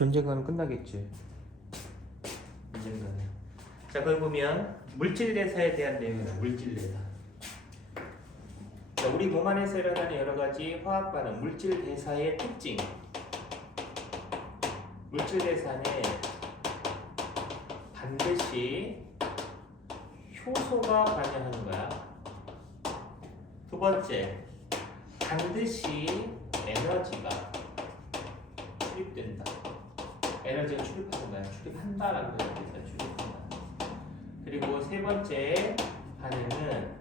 언젠가는 끝나겠지. 언젠가는. 자, 그걸 보면 물질 대사에 대한 내용이에요. 물질 대사. 자, 우리 몸 안에서 일어나는 여러 가지 화학 반응, 물질 대사의 특징. 물질 대사는 반드시 효소가 관여하는 거야. 두 번째, 반드시 에너지가 출입된다. 에너지가 출입하는 거야. 출입한다라는 거야. 출입한다. 그리고 세 번째 반응은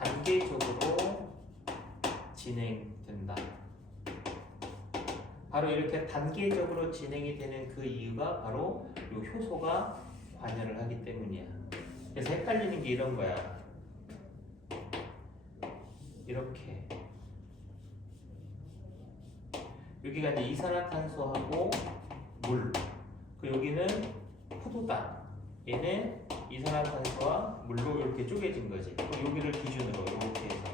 단계적으로 진행된다. 바로 이렇게 단계적으로 진행이 되는 그 이유가 바로 이 효소가 관여를 하기 때문이야. 그래서 헷갈리는 게 이런 거야. 이렇게 여기가 이제 이산화탄소하고 물, 그 여기는 포도당, 얘는 이산화탄소와 물로 이렇게 쪼개진 거지. 그럼 여기를 기준으로 이렇게 해서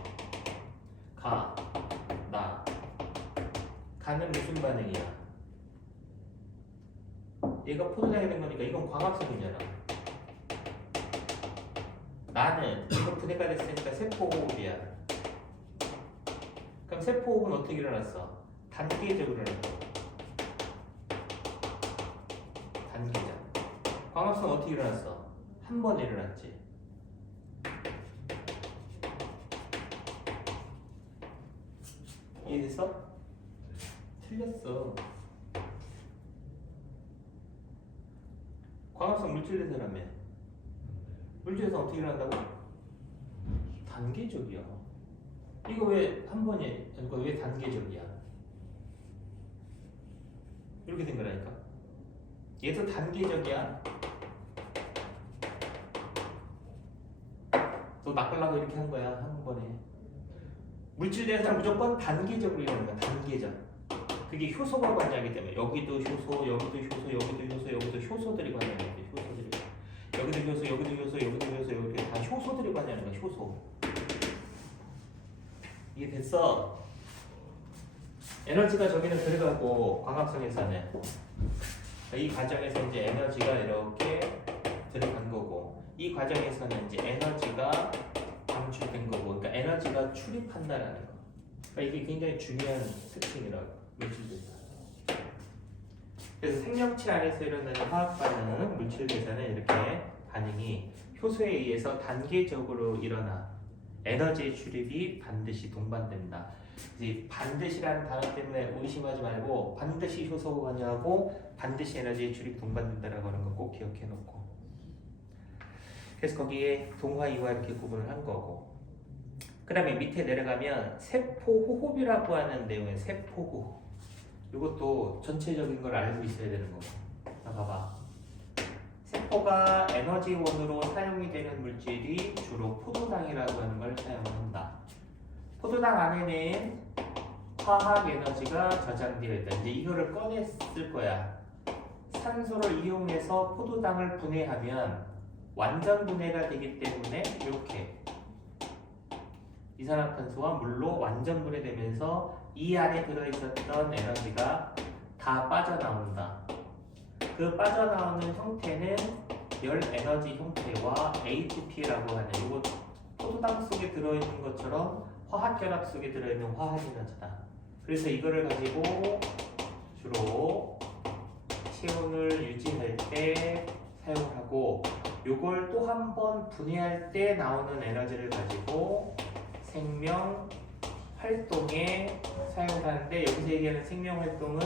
가, 나. 가는 무슨 반응이야? 얘가 포도당이 된 거니까 이건 광합성이잖아. 나는 이거 분해가 됐으니까 세포호흡이야. 그럼 세포호흡은 어떻게 일어났어? 단계적으로 일어났어. 단계적. 광합성 어떻게 일어났어? 한 번에 일어났지. 이해됐어? 틀렸어. 광합성 물질대사라며. 물질대사 어떻게 일어난다고? 단계적이야. 이거 왜 한 번에, 이거 왜 단계적이야? 이렇게 된 거라니까. 얘도 단계적이야. 너 낚으려고 이렇게 한 거야, 한 번에. 물질대사는 무조건 단계적으로 일어나는 거야, 단계적. 그게 효소가 관여하기 때문에 여기도 효소, 여기도 효소, 여기도 효소, 여기도 효소들이 관여하는 거야. 효소들이. 여기도 효소, 여기도 효소, 여기도 효소, 여기도 다 효소들이 관여하는 거야. 효소. 이게 됐어. 에너지가 저기는 들어가고 광합성에서는 이 과정에서 이제 에너지가 이렇게 들어간 거고 이 과정에서는 이제 에너지가 방출된 거고 그러니까 에너지가 출입한다라는 거. 그러니까 이게 굉장히 중요한 특징이라고 물질대사. 그래서 생명체 안에서 일어나는 화학 반응, 물질대사는 이렇게 반응이 효소에 의해서 단계적으로 일어나 에너지 출입이 반드시 동반된다. 이제 반드시라는 단어 때문에 의심하지 말고 반드시 효소가 관여하고 반드시 에너지의 출입 동반된다라고 하는 거 꼭 기억해 놓고. 그래서 거기에 동화, 이화 이렇게 구분을 한 거고. 그 다음에 밑에 내려가면 세포호흡이라고 하는 내용의 세포호흡. 이것도 전체적인 걸 알고 있어야 되는 거고. 자, 봐봐. 세포가 에너지원으로 사용이 되는 물질이 주로 포도당이라고 하는 걸 사용한다. 포도당 안에는 화학 에너지가 저장되어 있다. 이제 이거를 꺼냈을 거야. 산소를 이용해서 포도당을 분해하면 완전 분해가 되기 때문에 이렇게 이산화탄소와 물로 완전 분해되면서 이 안에 들어있었던 에너지가 다 빠져나온다. 그 빠져나오는 형태는 열 에너지 형태와 ATP라고 하는 이거 포도당 속에 들어있는 것처럼 화학결합 속에 들어있는 화학 에너지다. 그래서 이거를 가지고 주로 체온을 유지할 때 사용하고 이걸 또 한 번 분해할 때 나오는 에너지를 가지고 생명 활동에 사용하는데 여기서 얘기하는 생명 활동은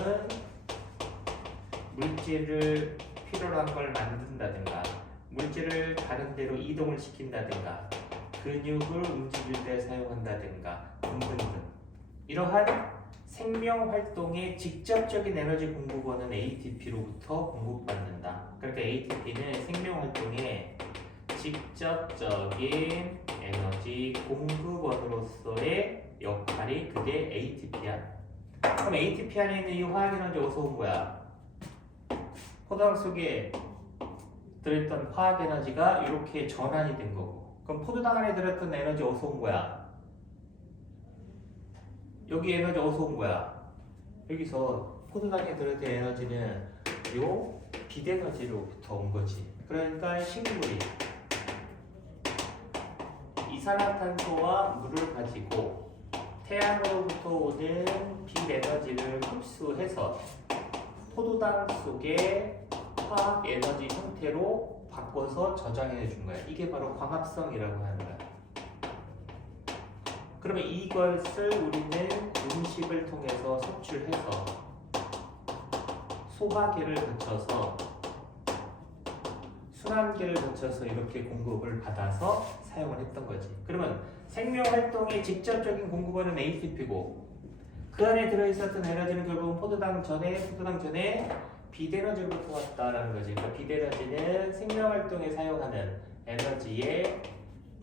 물질을 필요로 한 걸 만든다든가 물질을 다른 데로 이동을 시킨다든가 근육을 움직일 때 사용한다든가 등등등 이러한 생명 활동의 직접적인 에너지 공급원은 ATP로부터 공급받는다. 그러니까 ATP는 생명 활동의 직접적인 에너지 공급원으로서의 역할이 그게 ATP야. 그럼 ATP 안에 있는 이 화학 에너지 어디서 온 거야? 포도당 속에 들어있던 화학 에너지가 이렇게 전환이 된 거고. 그럼 포도당 안에 들어있던 에너지 어디서 온 거야? 여기 에너지 어디서 온 거야? 여기서 포도당에 들어있는 에너지는 요 빛에너지로부터 온 거지. 그러니까 식물이 이산화탄소와 물을 가지고 태양으로부터 오는 빛에너지를 흡수해서 포도당 속에 화학 에너지 형태로 바꿔서 저장해 준 거야. 이게 바로 광합성이라고 하는 거야. 그러면 이것을 우리는 음식을 통해서 섭취해서 소화기를 거쳐서 순환기를 거쳐서 이렇게 공급을 받아서 사용을 했던 거지. 그러면 생명활동의 직접적인 공급원은 ATP고 그 안에 들어있었던 에너지는 결국은 포도당 전에 빛에너지로부터 왔다라는 거지. 그러니까 빛에너지는 생명활동에 사용하는 에너지의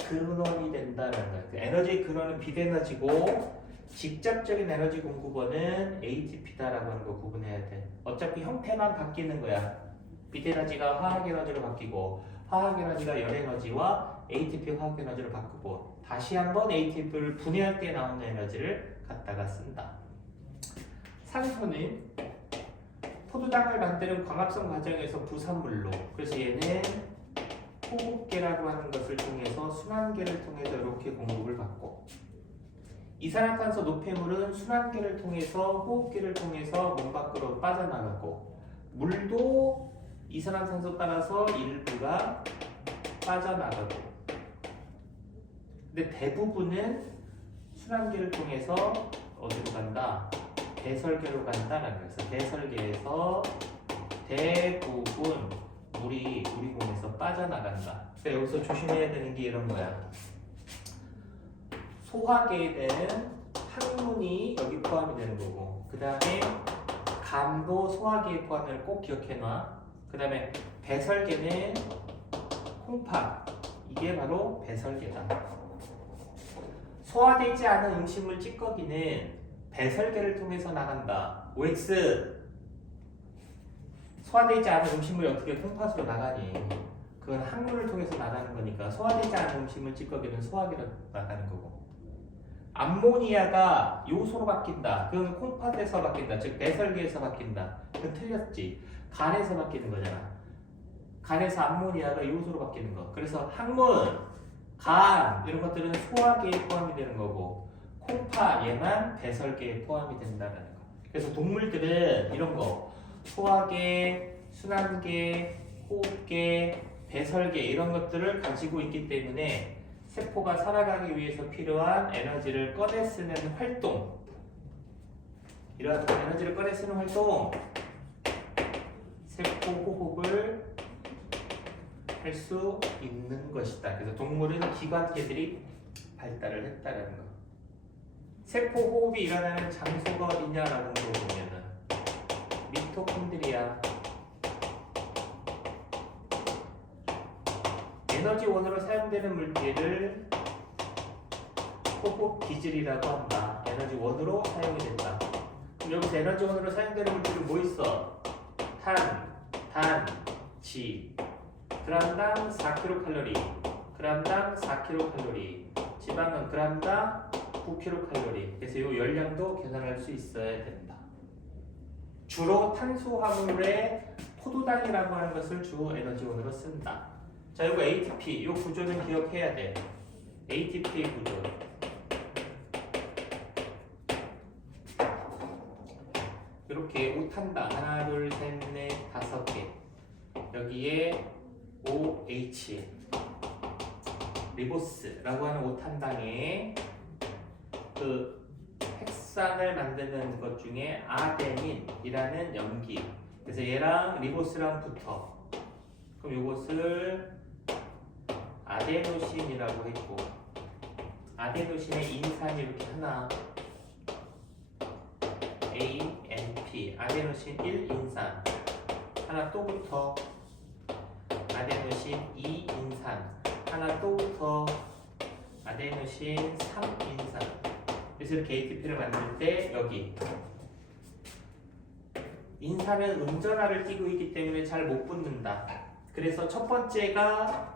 근원이 된다는 거야. 그 에너지의 근원은 빛에너지고 직접적인 에너지 공급원은 ATP다라고 하는 거 구분해야 돼. 어차피 형태만 바뀌는 거야. 빛에너지가 화학에너지로 바뀌고 화학에너지가 열에너지와 ATP 화학에너지로 바꾸고 다시 한번 ATP를 분해할 때 나오는 에너지를 갖다가 쓴다. 산소는 포도당을 만드는 광합성 과정에서 부산물로, 그래서 얘는 호흡계라고 하는 것을 통해서 순환계를 통해서 이렇게 공급을 받고, 이산화탄소 노폐물은 순환계를 통해서 호흡계를 통해서 몸 밖으로 빠져나가고, 물도 이산화탄소 따라서 일부가 빠져나가고, 근데 대부분은 순환계를 통해서 어디로 간다? 배설계로 간다라는 거예요. 그래서 배설계에서 대부분 물이 우리 몸에서 빠져나간다. 그러니까 여기서 조심해야 되는 게 이런 거야. 소화계에는 항문이 여기 포함이 되는 거고, 그 다음에 간도 소화계에 포함을 꼭 기억해놔. 그 다음에 배설계는 콩팥, 이게 바로 배설계다. 소화되지 않은 음식물 찌꺼기는 배설계를 통해서 나간다. OX. 소화되지 않은 음식물이 어떻게 콩팥으로 나가니? 그건 항문을 통해서 나가는 거니까 소화되지 않은 음식물 찌꺼기는 소화기로 나가는 거고, 암모니아가 요소로 바뀐다. 그건 콩팥에서 바뀐다. 즉 배설계에서 바뀐다. 그건 틀렸지. 간에서 바뀌는 거잖아. 간에서 암모니아가 요소로 바뀌는 거. 그래서 항문, 간 이런 것들은 소화계에 포함이 되는 거고, 콩팥 얘만 배설계에 포함이 된다는 거. 그래서 동물들은 이런 거 소화계, 순환계, 호흡계, 배설계 이런 것들을 가지고 있기 때문에 세포가 살아가기 위해서 필요한 에너지를 꺼내 쓰는 활동, 이러한 에너지를 꺼내 쓰는 활동, 세포 호흡을 할 수 있는 것이다. 그래서 동물은 기관계들이 발달을 했다는 거. 세포 호흡이 일어나는 장소가 어디냐라는 거 보면은 미토콘드리아. 에너지원으로 사용되는 물질을 호흡 기질이라고 한다. 에너지원으로 사용이 된다. 그럼 여기서 에너지원으로 사용되는 물질은 뭐 있어? 단, 지. 그람당 4kcal, 그람당 4kcal, 지방은 그람당 9kcal. 그래서 이 열량도 계산할 수 있어야 된다. 주로 탄수화물의 포도당이라고 하는 것을 주 에너지원으로 쓴다. 자, 이거 ATP, 이 구조는 기억해야 돼. ATP 구조. 이렇게 5탄당 하나, 둘, 셋, 넷, 5개. 여기에 OH 리보스라고 하는 5탄당에 그 핵산을 만드는 것 중에 아데닌이라는 염기. 그래서 얘랑 리보스랑 붙어. 그럼 이것을 아데노신이라고 했고, 아데노신의 인산이 이렇게 하나, ANP, 아데노신 1인산 하나 또 붙어, 아데노신 2인산 하나 또 붙어, 아데노신 3인산. 그래서 이렇게 ATP를 만들 때 여기 인산은 음전하를 띠고 있기 때문에 잘 못 붙는다. 그래서 첫 번째가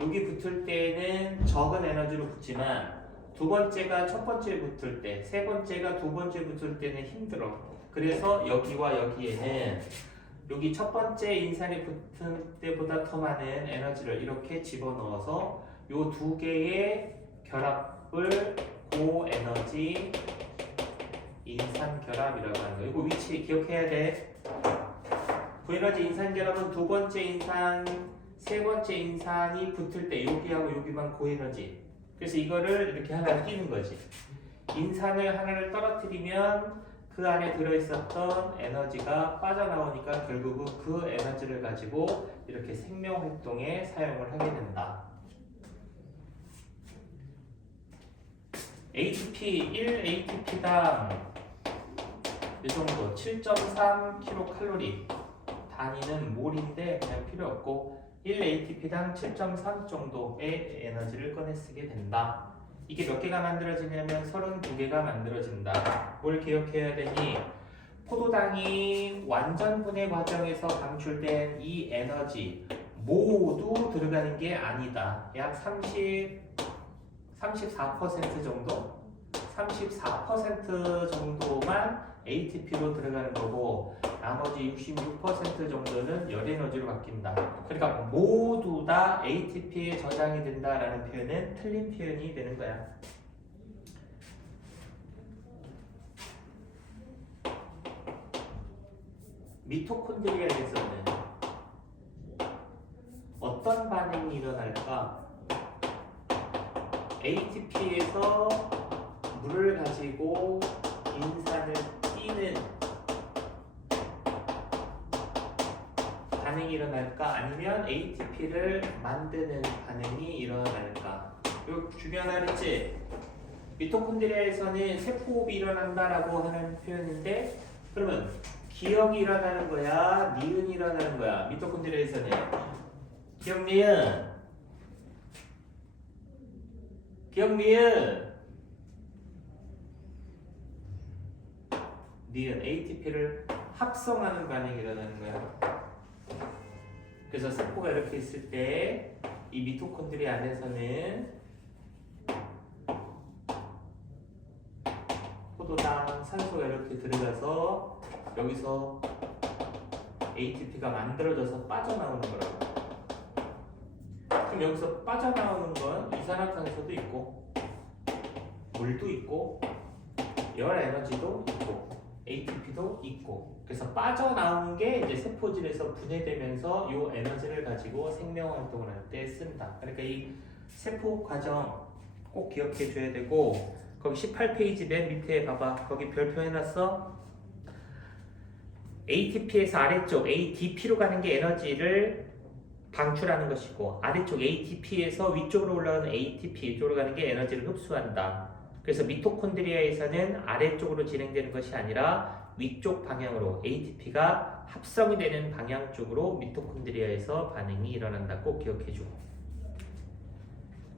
여기 붙을 때는 적은 에너지로 붙지만 두 번째가 첫 번째 붙을 때, 세 번째가 두 번째 붙을 때는 힘들어. 그래서 여기와 여기에는 여기 첫 번째 인산이 붙은 때보다 더 많은 에너지를 이렇게 집어넣어서 요 두 개의 결합을 고에너지 인산 결합이라고 하는 거예요. 이거 위치 기억해야 돼. 고에너지 인산 결합은 두 번째 인산, 세 번째 인산이 붙을 때 여기하고 여기만 고에너지. 그래서 이거를 이렇게 하나 끼는 거지. 인산을 하나를 떨어뜨리면 그 안에 들어있었던 에너지가 빠져나오니까 결국은 그 에너지를 가지고 이렇게 생명활동에 사용을 하게 된다. ATP 1ATP당 이 정도 7.3kcal 단위는 몰인데 그냥 필요 없고 1ATP당 7.3 정도의 에너지를 꺼내 쓰게 된다. 이게 몇 개가 만들어지냐면 32개가 만들어진다. 뭘 기억해야 되니? 포도당이 완전 분해 과정에서 방출된 이 에너지 모두 들어가는 게 아니다. 약 34% 정도? 34% 정도만 ATP로 들어가는 거고 나머지 66% 정도는 열에너지로 바뀐다. 그러니까 모두 다 ATP에 저장이 된다라는 표현은 틀린 표현이 되는 거야. 미토콘드리아에서는 어떤 반응이 일어날까? ATP에서 물을 가지고 인산을 띠는 반응이 일어날까? 아니면 ATP를 만드는 반응이 일어날까? 이거 중요하다 그랬지? 미토콘드리아에서는 세포호흡이 일어난다라고 하는 표현인데 그러면 기억이 일어나는 거야? 니은이 일어나는 거야? 미토콘드리아에서는 기억 니은 기억 니은 니은 ATP를 합성하는 반응이 일어나는 거야. 그래서 세포가 이렇게 있을 때 이 미토콘드리아 안에서는 포도당 산소가 이렇게 들어가서 여기서 ATP가 만들어져서 빠져나오는 거라고. 그럼 여기서 빠져나오는 건 이산화탄소도 있고 물도 있고 열 에너지도 있고 ATP도 있고 그래서 빠져나온 게 이제 세포질에서 분해되면서 이 에너지를 가지고 생명 활동을 할 때 쓴다. 그러니까 이 세포 과정 꼭 기억해 줘야 되고 거기 18페이지 맨 밑에 봐봐. 거기 별표 해놨어. ATP에서 아래쪽 ADP로 가는 게 에너지를 방출하는 것이고 아래쪽 ATP에서 위쪽으로 올라가는 ATP 이쪽으로 가는 게 에너지를 흡수한다. 그래서 미토콘드리아에서는 아래쪽으로 진행되는 것이 아니라 위쪽 방향으로 ATP가 합성이 되는 방향 쪽으로 미토콘드리아에서 반응이 일어난다고 기억해주고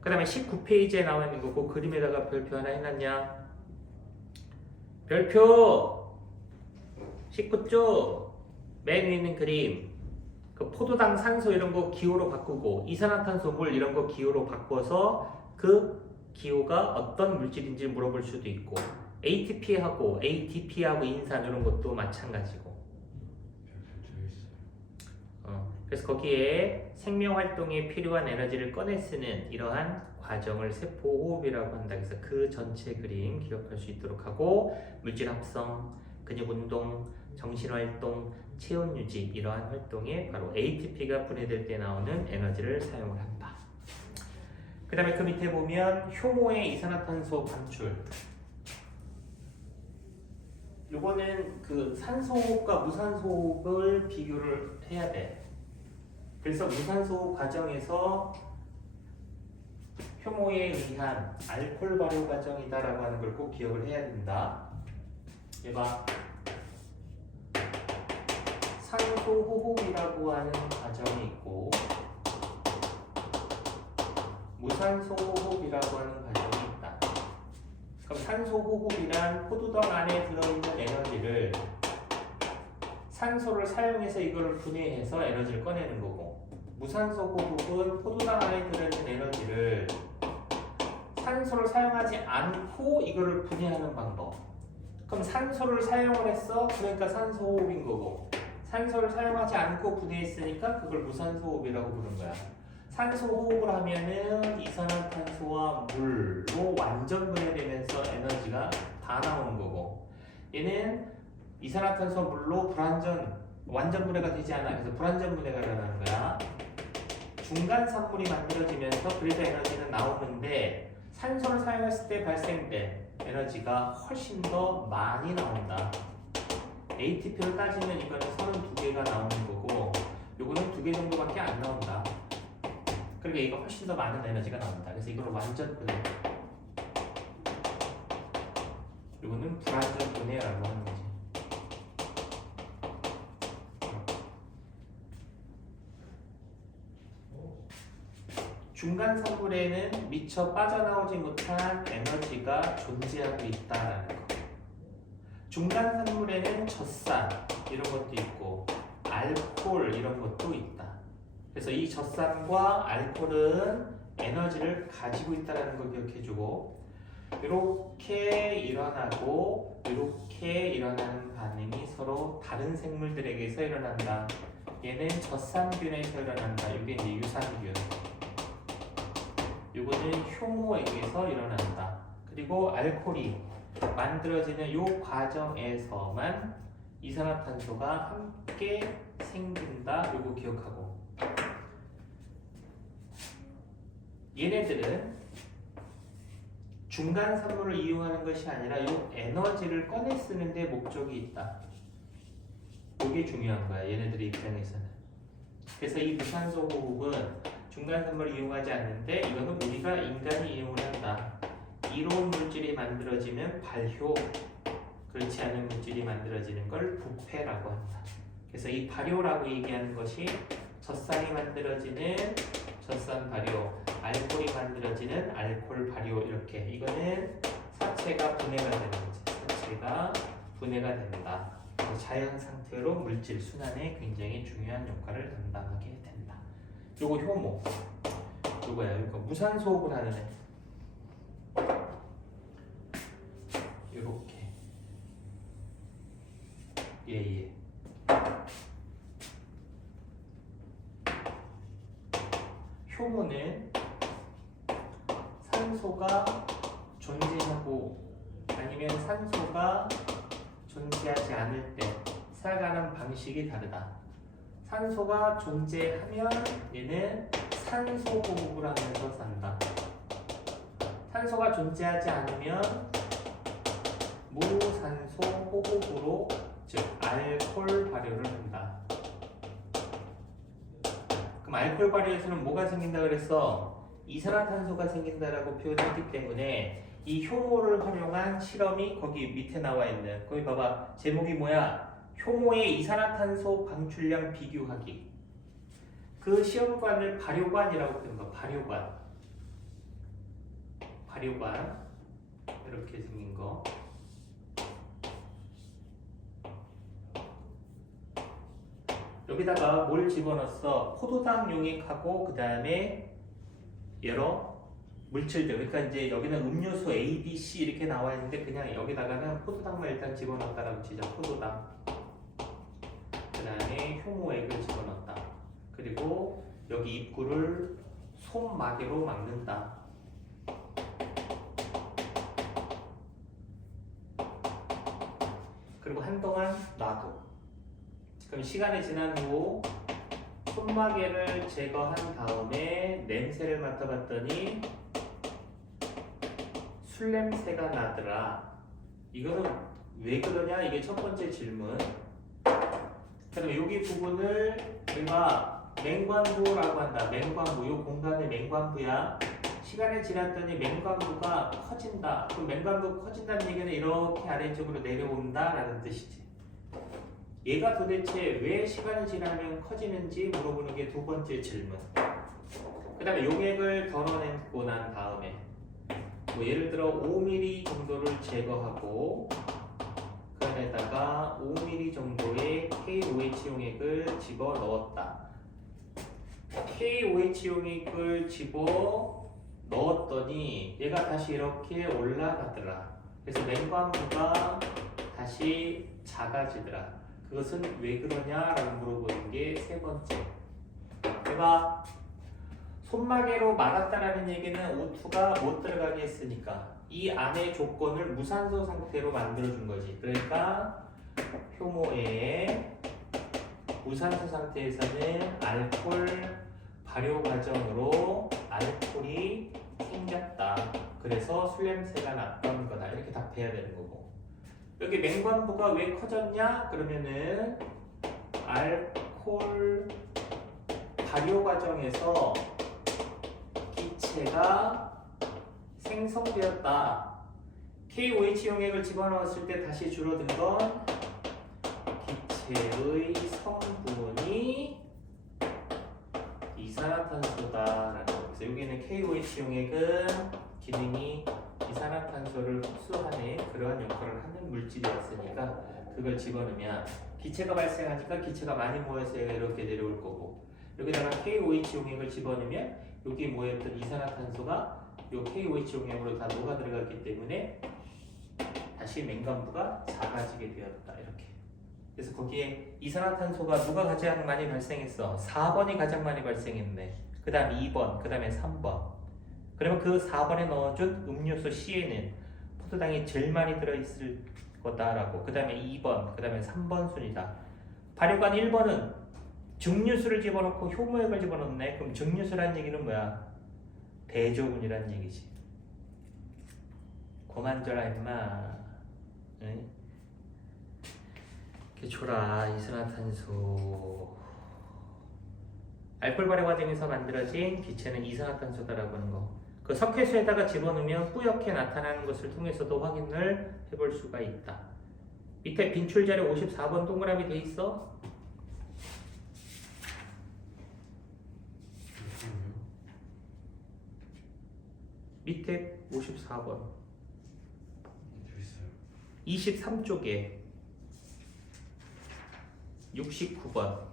그 다음에 19페이지에 나와 있는 거고 그림에다가 별표 하나 해놨냐? 별표 19쪽 맨 위에 있는 그림 그 포도당 산소 이런 거 기호로 바꾸고 이산화탄소 물 이런 거 기호로 바꿔서 그 기호가 어떤 물질인지 물어볼 수도 있고 ATP하고 ADP하고 인산 이런 것도 마찬가지고 그래서 거기에 생명활동에 필요한 에너지를 꺼내 쓰는 이러한 과정을 세포호흡이라고 한다. 그래서 그 전체 그림 기억할 수 있도록 하고 물질 합성, 근육운동, 정신활동, 체온유지 이러한 활동에 바로 ATP가 분해될 때 나오는 에너지를 사용을 한다. 그 다음에 그 밑에 보면 효모의 이산화탄소 방출 요거는 그 산소호흡과 무산소호흡을 비교를 해야 돼. 그래서 무산소호흡 과정에서 효모에 의한 알코올 발효 과정이다라고 하는 걸 꼭 기억을 해야 된다. 얘봐. 산소호흡이라고 하는 과정이 있고 무산소호흡이라고 하는 과정이 있다. 그럼 산소호흡이란 포도당 안에 들어있는 에너지를 산소를 사용해서 이걸 분해해서 에너지를 꺼내는 거고 무산소호흡은 포도당 안에 들어있는 에너지를 산소를 사용하지 않고 이거를 분해하는 방법 그럼 산소를 사용을 했어. 그러니까 산소호흡인 거고. 산소를 사용하지 않고 분해했으니까 그걸 무산소호흡이라고 부른 거야. 산소호흡을 하면은 이산화탄소와 물로 완전 분해되면서 에너지가 다 나오는 거고. 얘는 이산화탄소와 물로 완전 분해가 되지 않아. 그래서 불완전 분해가 일어나는 거야. 중간 산물이 만들어지면서 그래서 에너지는 나오는데 산소를 사용했을 때 발생된 에너지가 훨씬 더 많이 나온다. ATP를 따지면 이거는 32개가 나오는 거고 요거는 2개 정도밖에 안 나온다. 그러니까 이거 훨씬 더 많은 에너지가 나온다. 그래서 이거를 완전 분해, 요거는 불완전 분해라고 하는 거지. 중간 산물에는 미처 빠져나오지 못한 에너지가 존재하고 있다라는 거. 중간 산물에는 젖산 이런 것도 있고 알코올 이런 것도 있다. 그래서 이 젖산과 알코올은 에너지를 가지고 있다는 걸 기억해주고, 이렇게 일어나고 이렇게 일어나는 반응이 서로 다른 생물들에게서 일어난다. 얘는 젖산균에서 일어난다. 이게 이제 유산균. 이거는 효모에게서 일어난다. 그리고 알코올이 만들어지는 이 과정에서만 이산화탄소가 함께 생긴다. 이거 기억하고, 얘네들은 중간 산물을 이용하는 것이 아니라 이 에너지를 꺼내 쓰는 데 목적이 있다. 이게 중요한 거야, 얘네들의 입장에서는. 그래서 이 무산소 호흡은 중간 산물을 이용하지 않는데 이거는 우리가 인간이 이용을 한다. 이로운 물질이 만들어지면 발효, 그렇지 않은 물질이 만들어지는 걸 부패라고 한다. 그래서 이 발효라고 얘기하는 것이 젖산이 만들어지는 젖산 발효, 알코올이 만들어지는 알코올 발효, 이렇게. 이거는 사체가 분해가 되는 거지. 사체가 분해가 된다. 자연 상태로 물질 순환에 굉장히 중요한 역할을 담당하게 된다. 요거 효모. 요거야. 이거 무산소 호흡을 하는 애. 요렇게. 예. 효모는 산소가 존재하고 아니면 산소가 존재하지 않을 때 살아가는 방식이 다르다. 산소가 존재하면 얘는 산소 호흡을 하면서 산다. 산소가 존재하지 않으면 무산소 호흡으로, 즉 알코올 발효를 한다. 그럼 알코올 발효에서는 뭐가 생긴다 그랬어? 이산화탄소가 생긴다라고 표현했기 때문에 이 효모를 활용한 실험이 거기 밑에 나와 있는, 거기 봐봐, 제목이 뭐야? 효모의 이산화탄소 방출량 비교하기. 그 시험관을 발효관이라고 부르는 거야. 발효관 이렇게 생긴 거. 여기다가 뭘 집어넣었어? 포도당 용액하고 그 다음에 여러 물질들. 그러니까 이제 여기는 음료수 A, B, C 이렇게 나와 있는데 그냥 여기다가는 포도당만 일단 집어넣었다라고 치자. 포도당. 그 다음에 효모액을 집어넣었다. 그리고 여기 입구를 솜마개로 막는다. 그리고 한동안 놔둬. 그럼 시간이 지난 후 솜마개를 제거한 다음에 냄새를 맡아봤더니 술 냄새가 나더라. 이거는 왜 그러냐? 이게 첫 번째 질문. 그럼 여기 부분을 우리가 맹관부라고 한다. 맹관부, 이 공간의 맹관부야. 시간이 지났더니 맹관부가 커진다. 그럼 맹관부가 커진다는 얘기는 이렇게 아래쪽으로 내려온다라는 뜻이지. 얘가 도대체 왜 시간이 지나면 커지는지 물어보는 게 두 번째 질문. 그 다음에 용액을 덜어내고 난 다음에 뭐 예를 들어 5mm 정도를 제거하고 그 안에다가 5mm 정도의 KOH 용액을 집어 넣었다. KOH 용액을 집어 넣었더니 얘가 다시 이렇게 올라가더라. 그래서 맹관부가 다시 작아지더라. 그것은 왜 그러냐라고 물어보는 게 세 번째. 해봐. 손마개로 막았다라는 얘기는 O2가 못 들어가게 했으니까 이 안의 조건을 무산소 상태로 만들어준 거지. 그러니까 효모의 무산소 상태에서는 알코올 발효 과정으로 알코올이 생겼다. 그래서 술 냄새가 났던 거다. 이렇게 답해야 되는 거고. 여기 맹관부가 왜 커졌냐? 그러면은 알코올 발효 과정에서 기체가 생성되었다. KOH 용액을 집어넣었을 때 다시 줄어든 건 기체의 성분이 이산화탄소다라는 거. 그래서 여기는 KOH 용액은 기능이 이산화탄소를 흡수하는 그러한 역할을 하는 물질이었으니까 그걸 집어넣으면 기체가 발생하니까 기체가 많이 모여서 이렇게 내려올 거고, 여기다가 KOH 용액을 집어넣으면 여기 모였던 이산화탄소가 이 KOH 용액으로 다 녹아 들어갔기 때문에 다시 맹간부가 작아지게 되었다. 이렇게. 그래서 거기에 이산화탄소가 누가 가장 많이 발생했어? 4번이 가장 많이 발생했네. 그 다음 2번, 그 다음에 3번. 그러면 그 4번에 넣어준 음료수 C에는 포도당이 제일 많이 들어있을 거다라고. 그 다음에 2번, 그 다음에 3번 순이다. 발효관 1번은 증류수를 집어넣고 효모액을 집어넣네. 그럼 증류수라는 얘기는 뭐야? 대조군이라는 얘기지. 고만져라 임마. 응? 이렇게 줘라. 이산화탄소. 알코올 발효 과정에서 만들어진 기체는 이산화탄소다라고 하는 거. 그 석회수에다가 집어넣으면 뿌옇게 나타나는 것을 통해서도 확인을 해볼 수가 있다. 밑에 빈출자리 54번 동그라미 돼 있어? 밑에 54번 23쪽에 69번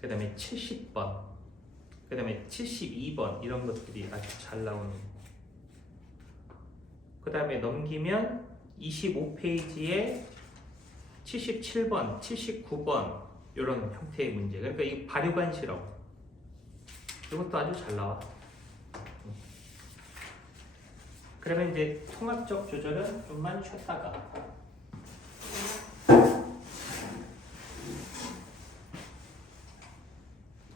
그 다음에 70번 그 다음에 72번 이런 것들이 아주 잘 나오는. 그 다음에 넘기면 25페이지에 77번 79번 이런 형태의 문제. 그러니까 이 발효관 실험 이것도 아주 잘 나와. 그러면 이제 통합적 조절은 좀만 쉬었다가